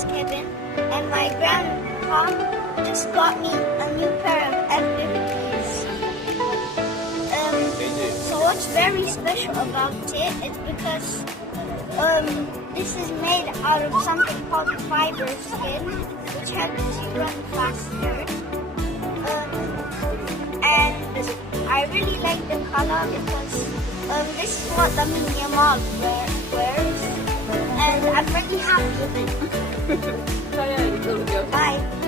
is Kevin, and my grandpa just got me a new pair of F50s. So what's very special about it is because this is made out of something called fiber skin, which helps you run faster. And I really like the color because this is what the media mod wears, and I'm really happy with it. Bye.